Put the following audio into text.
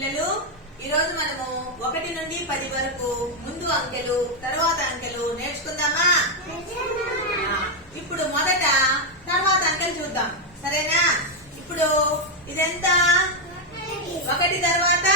పిల్లలు ఈ రోజు మనము 1 నుండి 10 వరకు ముందు అంకెలు తర్వాత అంకెలు నేర్చుకుందామా? ఇప్పుడు మొదట తర్వాత అంకెలు చూద్దాం, సరేనా? ఇప్పుడు ఇదెంత? 1 తర్వాత